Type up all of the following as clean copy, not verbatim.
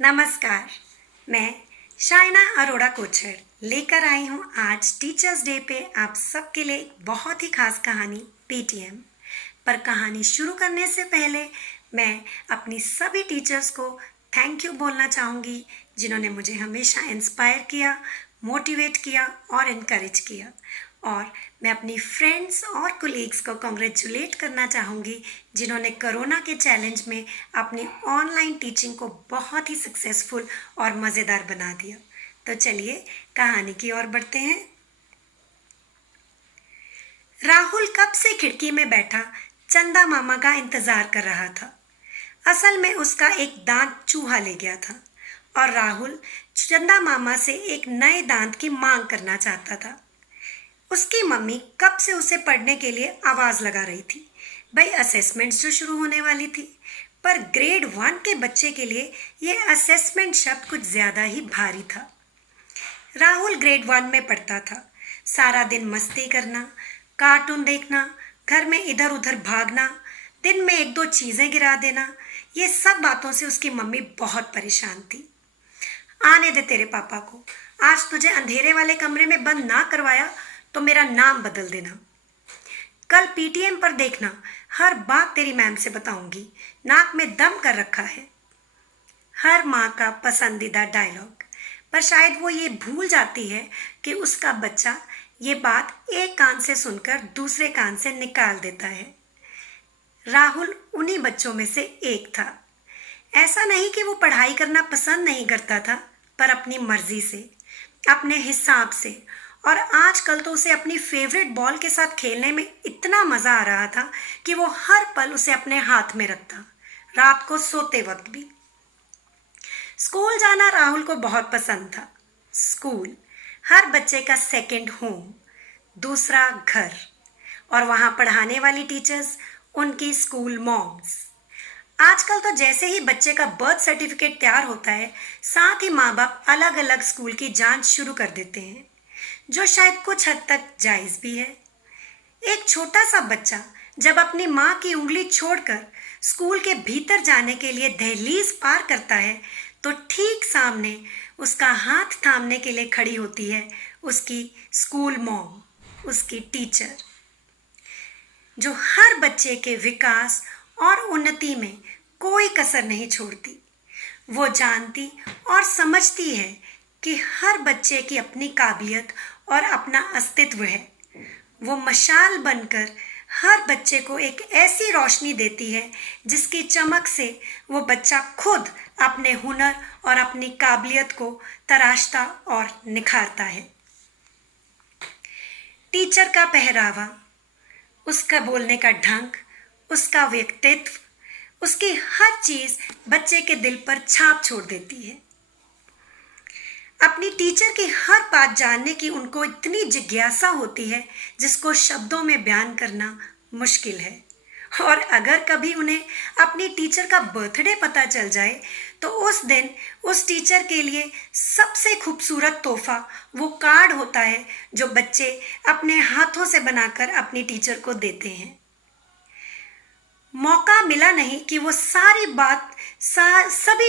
नमस्कार। मैं शाइना अरोड़ा कोचर लेकर आई हूँ आज टीचर्स डे पे आप सबके लिए एक बहुत ही खास कहानी पीटीएम। पर कहानी शुरू करने से पहले मैं अपनी सभी टीचर्स को थैंक यू बोलना चाहूँगी जिन्होंने मुझे हमेशा इंस्पायर किया, मोटिवेट किया और इनकरेज किया। और मैं अपनी फ्रेंड्स और कोलीग्स को कॉन्ग्रेचुलेट करना चाहूँगी जिन्होंने कोरोना के चैलेंज में अपनी ऑनलाइन टीचिंग को बहुत ही सक्सेसफुल और मज़ेदार बना दिया। तो चलिए कहानी की ओर बढ़ते हैं। राहुल कब से खिड़की में बैठा चंदा मामा का इंतज़ार कर रहा था। असल में उसका एक दांत चूहा ले गया था और राहुल चंदा मामा से एक नए दांत की मांग करना चाहता था। उसकी मम्मी कब से उसे पढ़ने के लिए आवाज़ लगा रही थी। भाई असेसमेंट्स जो शुरू होने वाली थी, पर ग्रेड 1 के बच्चे के लिए ये असेसमेंट शब्द कुछ ज़्यादा ही भारी था। राहुल ग्रेड 1 में पढ़ता था। सारा दिन मस्ती करना, कार्टून देखना, घर में इधर उधर भागना, दिन में एक दो चीज़ें गिरा देना, ये सब बातों से उसकी मम्मी बहुत परेशान थी। आने दे तेरे पापा को, आज तुझे अंधेरे वाले कमरे में बंद ना करवाया तो मेरा नाम बदल देना। कल पीटीएम पर देखना, हर बात तेरी मैम से बताऊंगी, नाक में दम कर रखा है। हर माँ का पसंदीदा डायलॉग, पर शायद वो ये भूल जाती है कि उसका बच्चा ये बात एक कान से सुनकर दूसरे कान से निकाल देता है। राहुल उन्हीं बच्चों में से एक था। ऐसा नहीं कि वो पढ़ाई करना पसंद नहीं करता था, पर अपनी मर्जी से, अपने हिसाब से। और आजकल तो उसे अपनी फेवरेट बॉल के साथ खेलने में इतना मज़ा आ रहा था कि वो हर पल उसे अपने हाथ में रखता, रात को सोते वक्त भी। स्कूल जाना राहुल को बहुत पसंद था। स्कूल हर बच्चे का सेकंड होम, दूसरा घर, और वहाँ पढ़ाने वाली टीचर्स उनकी स्कूल मॉम्स। आजकल तो जैसे ही बच्चे का बर्थ सर्टिफिकेट तैयार होता है, साथ ही माँ बाप अलग अलग स्कूल की जांच शुरू कर देते हैं, जो शायद कुछ हद तक जायज़ भी है। एक छोटा सा बच्चा जब अपनी माँ की उंगली छोड़कर स्कूल के भीतर जाने के लिए दहलीज पार करता है, तो ठीक सामने उसका हाथ थामने के लिए खड़ी होती है उसकी स्कूल मॉम, उसकी टीचर, जो हर बच्चे के विकास और उन्नति में कोई कसर नहीं छोड़ती। वो जानती और समझती है कि हर बच्चे की अपनी काबिलियत और अपना अस्तित्व है। वो मशाल बनकर हर बच्चे को एक ऐसी रोशनी देती है जिसकी चमक से वो बच्चा खुद अपने हुनर और अपनी काबिलियत को तराशता और निखारता है। टीचर का पहरावा, उसका बोलने का ढंग, उसका व्यक्तित्व, उसकी हर चीज़ बच्चे के दिल पर छाप छोड़ देती है। अपनी टीचर की हर बात जानने की उनको इतनी जिज्ञासा होती है जिसको शब्दों में बयान करना मुश्किल है। और अगर कभी उन्हें अपनी टीचर का बर्थडे पता चल जाए, तो उस दिन उस टीचर के लिए सबसे खूबसूरत तोहफा वो कार्ड होता है जो बच्चे अपने हाथों से बनाकर अपनी टीचर को देते हैं। मौका मिला नहीं कि वो सभी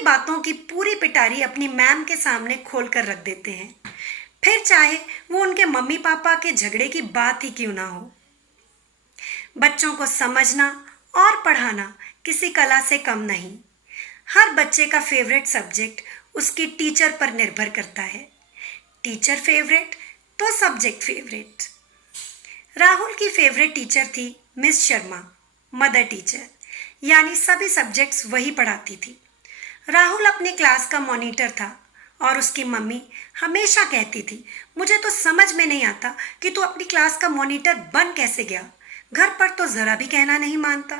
बातों की पूरी पिटारी अपनी मैम के सामने खोल कर रख देते हैं, फिर चाहे वो उनके मम्मी पापा के झगड़े की बात ही क्यों ना हो। बच्चों को समझना और पढ़ाना किसी कला से कम नहीं। हर बच्चे का फेवरेट सब्जेक्ट उसकी टीचर पर निर्भर करता है। टीचर फेवरेट तो सब्जेक्ट फेवरेट। राहुल की फेवरेट टीचर थी मिस शर्मा, मदर टीचर, यानी सभी सब्जेक्ट्स वही पढ़ाती थी। राहुल अपनी क्लास का मॉनिटर था और उसकी मम्मी हमेशा कहती थी, मुझे तो समझ में नहीं आता कि तू अपनी क्लास का मॉनिटर बन कैसे गया, घर पर तो ज़रा भी कहना नहीं मानता।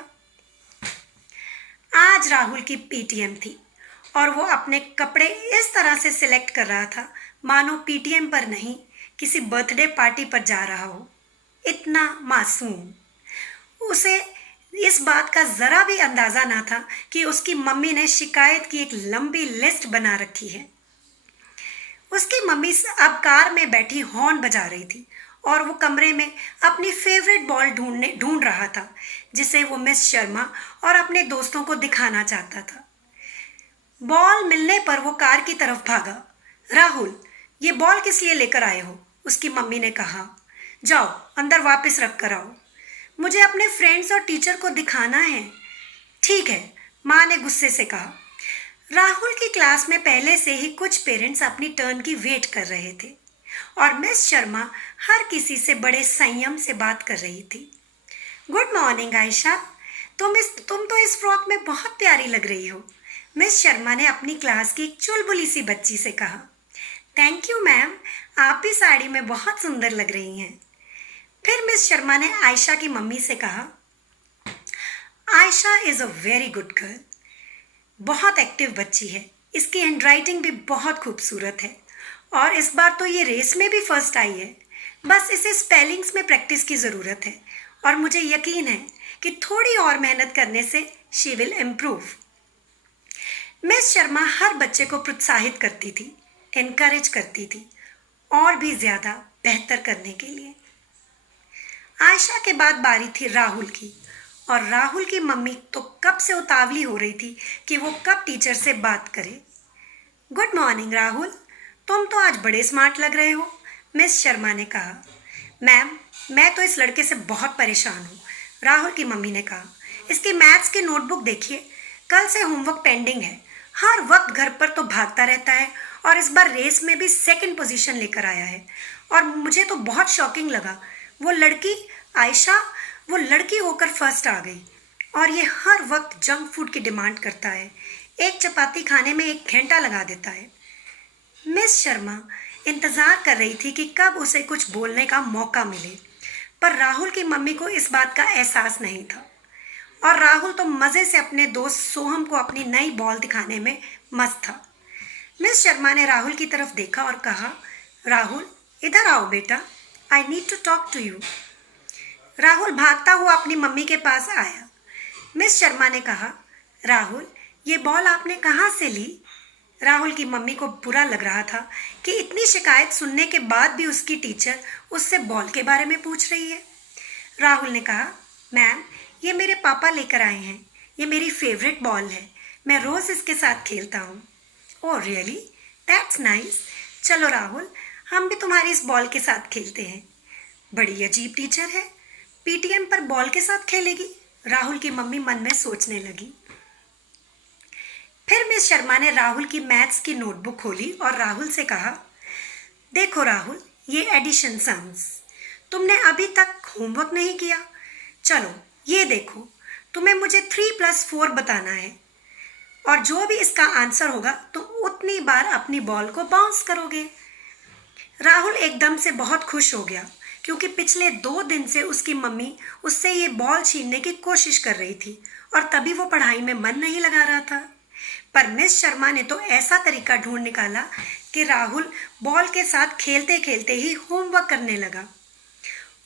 आज राहुल की पीटीएम थी और वो अपने कपड़े इस तरह से सिलेक्ट कर रहा था मानो पीटीएम पर नहीं, किसी बर्थडे पार्टी पर जा रहा हो। इतना मासूम। उसे इस बात का ज़रा भी अंदाज़ा ना था कि उसकी मम्मी ने शिकायत की एक लंबी लिस्ट बना रखी है। उसकी मम्मी अब कार में बैठी हॉर्न बजा रही थी और वो कमरे में अपनी फेवरेट बॉल ढूंढ रहा था जिसे वो मिस शर्मा और अपने दोस्तों को दिखाना चाहता था। बॉल मिलने पर वो कार की तरफ भागा। राहुल, ये बॉल किस लिए लेकर आए हो? उसकी मम्मी ने कहा। जाओ अंदर वापस रख कर आओ। मुझे अपने फ्रेंड्स और टीचर को दिखाना है। ठीक है, माँ ने गुस्से से कहा। राहुल की क्लास में पहले से ही कुछ पेरेंट्स अपनी टर्न की वेट कर रहे थे और मिस शर्मा हर किसी से बड़े संयम से बात कर रही थी। गुड मॉर्निंग आयशा, तुम तो इस फ्रॉक में बहुत प्यारी लग रही हो, मिस शर्मा ने अपनी क्लास की एक चुलबुली सी बच्ची से कहा। थैंक यू मैम, आप भी साड़ी में बहुत सुंदर लग रही हैं। फिर मिस शर्मा ने आयशा की मम्मी से कहा, Ayesha is a very good girl, बहुत एक्टिव बच्ची है, इसकी हैंडराइटिंग भी बहुत खूबसूरत है और इस बार तो ये रेस में भी फर्स्ट आई है। बस इसे स्पेलिंग्स में प्रैक्टिस की ज़रूरत है और मुझे यकीन है कि थोड़ी और मेहनत करने से she will improve. Miss Sharma हर बच्चे को प्रोत्साहित करती थी, इनकरेज करती थी और भी ज़्यादा बेहतर करने के लिए। आयशा के बाद बारी थी राहुल की और राहुल की मम्मी तो कब से उतावली हो रही थी कि वो कब टीचर से बात करे। गुड मॉर्निंग राहुल, तुम तो आज बड़े स्मार्ट लग रहे हो, मिस शर्मा ने कहा। मैम, मैं तो इस लड़के से बहुत परेशान हूँ, राहुल की मम्मी ने कहा। इसकी मैथ्स की नोटबुक देखिए, कल से होमवर्क पेंडिंग है, हर वक्त घर पर तो भागता रहता है और इस बार रेस में भी सेकंड पोजीशन लेकर आया है। और मुझे तो बहुत शॉकिंग लगा, वो लड़की आयशा वो लड़की होकर फर्स्ट आ गई और ये हर वक्त जंक फूड की डिमांड करता है, एक चपाती खाने में 1 घंटा लगा देता है। मिस शर्मा इंतज़ार कर रही थी कि कब उसे कुछ बोलने का मौका मिले, पर राहुल की मम्मी को इस बात का एहसास नहीं था और राहुल तो मज़े से अपने दोस्त सोहम को अपनी नई बॉल दिखाने में मस्त था। मिस शर्मा ने राहुल की तरफ देखा और कहा, राहुल इधर आओ बेटा, I need to talk to you. Rahul भागता हुआ अपनी मम्मी के पास आया। मिस शर्मा ने कहा, राहुल ये बॉल आपने कहाँ से ली? राहुल की मम्मी को बुरा लग रहा था कि इतनी शिकायत सुनने के बाद भी उसकी टीचर उससे बॉल के बारे में पूछ रही है। राहुल ने कहा, मैम ये मेरे पापा लेकर आए हैं, ये मेरी फेवरेट बॉल है, मैं रोज़ इसके साथ खेलता हूँ। ओह रियली, दैट्स नाइस, चलो राहुल हम भी तुम्हारी इस बॉल के साथ खेलते हैं। बड़ी अजीब टीचर है, पीटीएम पर बॉल के साथ खेलेगी, राहुल की मम्मी मन में सोचने लगी। फिर मिस शर्मा ने राहुल की मैथ्स की नोटबुक खोली और राहुल से कहा, देखो राहुल ये एडिशन सम्स, तुमने अभी तक होमवर्क नहीं किया, चलो ये देखो, तुम्हें मुझे 3+4 बताना है और जो भी इसका आंसर होगा तुम उतनी बार अपनी बॉल को बाउंस करोगे। राहुल एकदम से बहुत खुश हो गया क्योंकि पिछले 2 दिन से उसकी मम्मी उससे ये बॉल छीनने की कोशिश कर रही थी और तभी वो पढ़ाई में मन नहीं लगा रहा था। पर मिस शर्मा ने तो ऐसा तरीका ढूंढ निकाला कि राहुल बॉल के साथ खेलते खेलते ही होमवर्क करने लगा।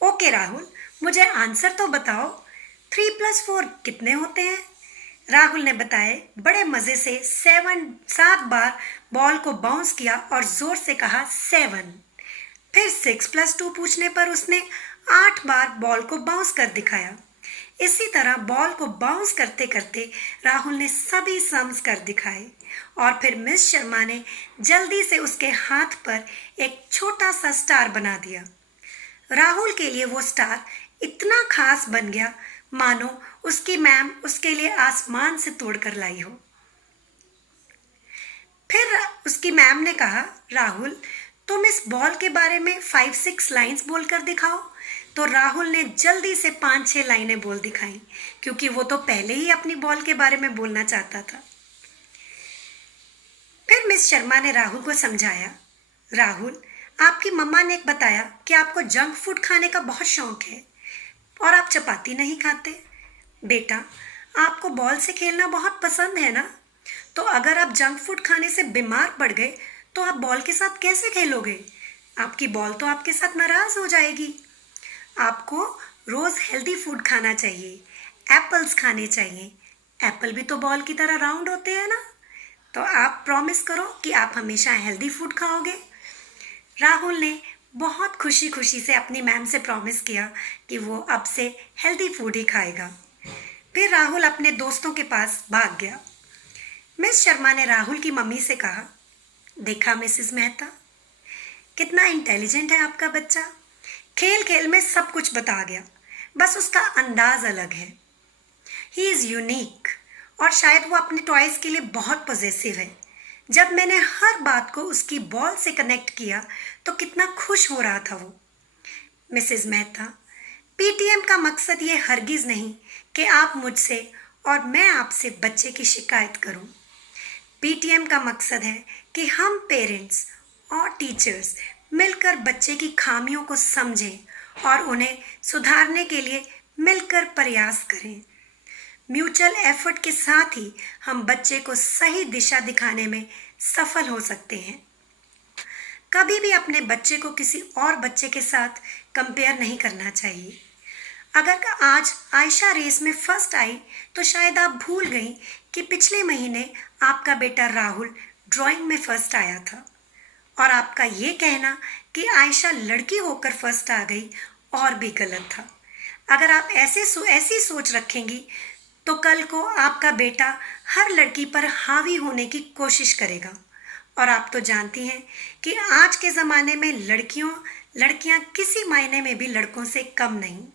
ओके राहुल, मुझे आंसर तो बताओ, 3+4 कितने होते हैं? राहुल ने बताए बड़े मज़े से 7 बार बॉल को बाउंस किया और ज़ोर से कहा 7। फिर 6+2 पूछने पर उसने 8 बार बॉल को बाउंस कर दिखाया। इसी तरह बॉल को बाउंस करते करते राहुल ने सभी सम्स कर दिखाए और फिर मिस शर्मा ने जल्दी से उसके हाथ पर एक छोटा सा स्टार बना दिया। राहुल के लिए वो स्टार इतना खास बन गया मानो उसकी मैम उसके लिए आसमान से तोड़कर लाई हो। फिर उसकी मैम ने कहा, राहुल तुम इस बॉल के बारे में 5-6 लाइंस बोलकर दिखाओ। तो राहुल ने जल्दी से 5-6 लाइनें बोल दिखाई क्योंकि वो तो पहले ही अपनी बॉल के बारे में बोलना चाहता था। फिर मिस शर्मा ने राहुल को समझाया, राहुल आपकी मम्मा ने बताया कि आपको जंक फूड खाने का बहुत शौक है और आप चपाती नहीं खाते। बेटा आपको बॉल से खेलना बहुत पसंद है ना, तो अगर आप जंक फूड खाने से बीमार पड़ गए तो आप बॉल के साथ कैसे खेलोगे? आपकी बॉल तो आपके साथ नाराज़ हो जाएगी। आपको रोज़ हेल्दी फूड खाना चाहिए, एप्पल्स खाने चाहिए, एप्पल भी तो बॉल की तरह राउंड होते हैं ना। तो आप प्रॉमिस करो कि आप हमेशा हेल्दी फूड खाओगे। राहुल ने बहुत खुशी खुशी से अपनी मैम से प्रॉमिस किया कि वो अब से हेल्दी फूड ही खाएगा। फिर राहुल अपने दोस्तों के पास भाग गया। मिस शर्मा ने राहुल की मम्मी से कहा, देखा मिसेस मेहता, कितना इंटेलिजेंट है आपका बच्चा। खेल खेल में सब कुछ बता गया, बस उसका अंदाज अलग है। ही इज़ यूनिक और शायद वो अपने टॉयज़ के लिए बहुत पॉजेसिव है। जब मैंने हर बात को उसकी बॉल से कनेक्ट किया तो कितना खुश हो रहा था वो। मिसेस मेहता, पीटीएम का मकसद ये हरगिज़ नहीं कि आप मुझसे और मैं आपसे बच्चे की शिकायत करूं। पीटीएम का मकसद है कि हम पेरेंट्स और टीचर्स मिलकर बच्चे की खामियों को समझें और उन्हें सुधारने के लिए मिलकर प्रयास करें। म्यूचुअल एफर्ट के साथ ही हम बच्चे को सही दिशा दिखाने में सफल हो सकते हैं। कभी भी अपने बच्चे को किसी और बच्चे के साथ कंपेयर नहीं करना चाहिए। अगर आज आयशा रेस में फर्स्ट आई तो शायद आप भूल गई कि पिछले महीने आपका बेटा राहुल ड्राइंग में फर्स्ट आया था, और आपका ये कहना कि आयशा लड़की होकर फर्स्ट आ गई और भी गलत था। अगर आप ऐसी सोच रखेंगी तो कल को आपका बेटा हर लड़की पर हावी होने की कोशिश करेगा, और आप तो जानती हैं कि आज के ज़माने में लड़कियां किसी मायने में भी लड़कों से कम नहीं।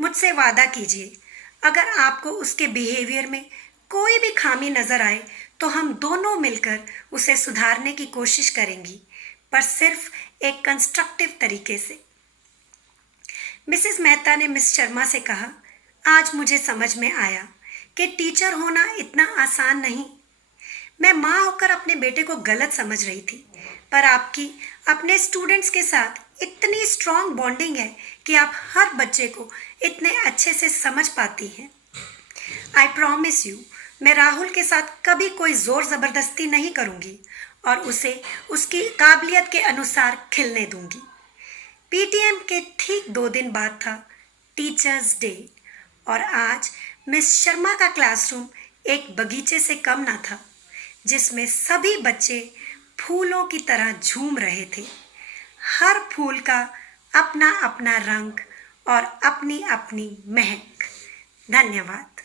मुझसे वादा कीजिए, अगर आपको उसके बिहेवियर में कोई भी खामी नज़र आए तो हम दोनों मिलकर उसे सुधारने की कोशिश करेंगी, पर सिर्फ एक कंस्ट्रक्टिव तरीके से। मिसेस मेहता ने मिस शर्मा से कहा, आज मुझे समझ में आया कि टीचर होना इतना आसान नहीं। मैं माँ होकर अपने बेटे को गलत समझ रही थी, पर आपकी अपने स्टूडेंट्स के साथ इतनी स्ट्रॉन्ग बॉन्डिंग है कि आप हर बच्चे को इतने अच्छे से समझ पाती हैं। आई प्रॉमिस यू, मैं राहुल के साथ कभी कोई ज़ोर ज़बरदस्ती नहीं करूँगी और उसे उसकी काबिलियत के अनुसार खिलने दूँगी। पीटीएम के ठीक 2 दिन बाद था टीचर्स डे, और आज मिस शर्मा का क्लासरूम एक बगीचे से कम ना था, जिसमें सभी बच्चे फूलों की तरह झूम रहे थे। हर फूल का अपना अपना रंग और अपनी अपनी महक। धन्यवाद।